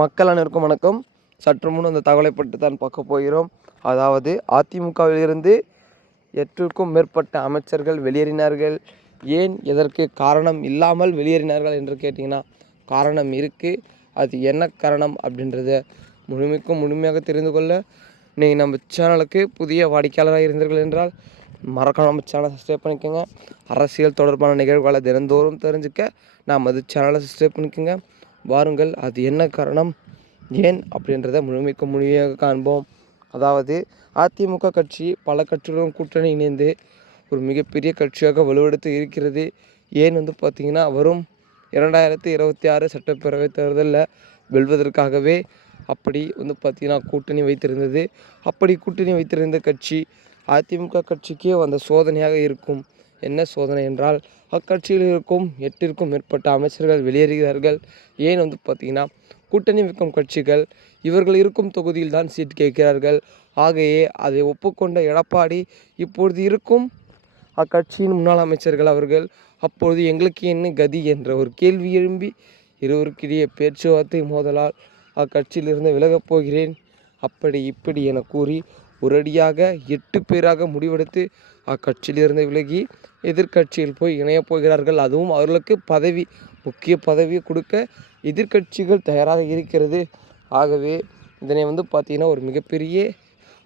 மக்கள் அனைவருக்கும் வணக்கம். சற்று முன் அந்த தகவலை பற்றி தான் பார்க்க போகிறோம். அதாவது அதிமுகவிலிருந்து எட்டிற்கும் மேற்பட்ட அமைச்சர்கள் வெளியேறினார்கள். ஏன் எதற்கு காரணம் இல்லாமல் வெளியேறினார்கள் என்று கேட்டிங்கன்னா காரணம் இருக்குது அது என்ன காரணம் அப்படின்றத முழுமைக்கும் முழுமையாக தெரிந்து கொள்ள நீங்கள் நம்ம சேனலுக்கு புதிய வாடிக்கையாளராக இருந்தீர்கள் என்றால் மறக்காம நம்ம சேனலை சப்ஸ்கிரைப் பண்ணிக்கோங்க. அரசியல் தொடர்பான நிகழ்வுகளை தினந்தோறும் தெரிஞ்சுக்க நாம் அது சேனலை சப்ஸ்கிரைப் பண்ணிக்கோங்க. வாருங்கள். அது என்ன காரணம்? ஏன் அப்படின்றத முழுமைக்கு முழுமையாக காண்போம். அதாவது அதிமுக கட்சி பல கட்சிகளுடன் கூட்டணி இணைந்து ஒரு மிகப்பெரிய கட்சியாக வலுவெடுத்து இருக்கிறது. ஏன் வந்து பார்த்திங்கன்னா வரும் இரண்டாயிரத்தி இருபத்தி ஆறு சட்டப்பேரவை தேர்தலில் வெல்வதற்காகவே அப்படி வந்து பார்த்திங்கன்னா கூட்டணி வைத்திருந்தது. அப்படி கூட்டணி வைத்திருந்த கட்சி அதிமுக கட்சிக்கே வந்த சோதனையாக இருக்கும். என்ன சோதனை என்றால் அக்கட்சியில் இருக்கும் எட்டிற்கும் மேற்பட்ட அமைச்சர்கள் வெளியேறுகிறார்கள். ஏன் வந்து பார்த்திங்கன்னா கூட்டணி வைக்கும் கட்சிகள் இவர்கள் இருக்கும் தொகுதியில் தான் சீட் கேட்கிறார்கள். ஆகையே அதை ஒப்புக்கொண்ட எடப்பாடி இப்பொழுது இருக்கும் அக்கட்சியின் முன்னாள் அமைச்சர்கள் அவர்கள் அப்பொழுது எங்களுக்கு என்ன கதி என்ற ஒரு கேள்வி எழும்பி இருவருக்கிடையே பேச்சுவார்த்தை மோதலால் அக்கட்சியிலிருந்து விலகப் போகிறேன். அப்படி இப்படி என கூறி ஒரடியாக எட்டு பேராக முடிவெடுத்து அக்கட்சியிலிருந்து விலகி எதிர்க்கட்சியில் போய் இணையப் போகிறார்கள். அதுவும் அவர்களுக்கு பதவி முக்கிய பதவியை கொடுக்க எதிர்க்கட்சிகள் தயாராக இருக்கிறது. ஆகவே இதனை வந்து பார்த்திங்கன்னா ஒரு மிகப்பெரிய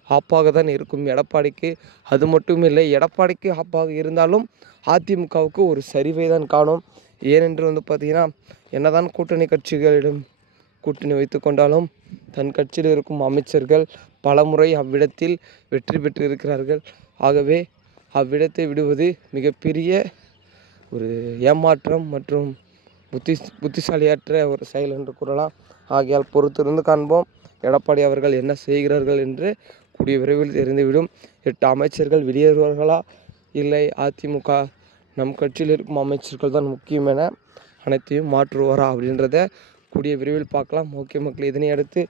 ஆப்பாக தான் இருக்கும் எடப்பாடிக்கு. அது மட்டும் இல்லை எடப்பாடிக்கு ஆப்பாக இருந்தாலும் அதிமுகவுக்கு ஒரு சரிவை தான் காணும். ஏனென்று வந்து பார்த்திங்கன்னா என்னதான் கூட்டணி கட்சிகளிடம் கூட்டணி வைத்து கொண்டாலும் தன் கட்சியில் இருக்கும் அமைச்சர்கள் பலமுறை அவ்விடத்தில் வெற்றி பெற்று இருக்கிறார்கள் ஆகவே அவ்விடத்தை விடுவது மிகப்பெரிய ஒரு ஏமாற்றம் மற்றும் புத்தி புத்திசாலியற்ற ஒரு செயல் என்று கூறலாம். ஆகையால் பொறுத்திருந்து காண்போம். எடப்பாடி அவர்கள் என்ன செய்கிறார்கள் என்று கூடிய விரைவில் தெரிந்துவிடும். எட்டு அமைச்சர்கள் வெளியேறுவார்களா? இல்லை. அதிமுக நம் கட்சியில் இருக்கும் அமைச்சர்கள் தான் முக்கியம் என அனைத்தையும் மாற்றுவாரா அப்படின்றத கூடிய விரைவில் பார்க்கலாம். ஓகே மக்கள் இதனை அடுத்து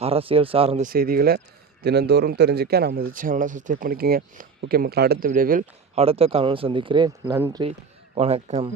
அரசியல் சார்ந்த செய்திகளை தினந்தோறும் தெரிஞ்சுக்க நமது சேனலை சப்ஸ்கிரைப் பண்ணிக்கோங்க. ஓகே மக்கள் அடுத்த விரைவில் அடுத்த காணொலி சந்திக்கிறேன். நன்றி. வணக்கம்.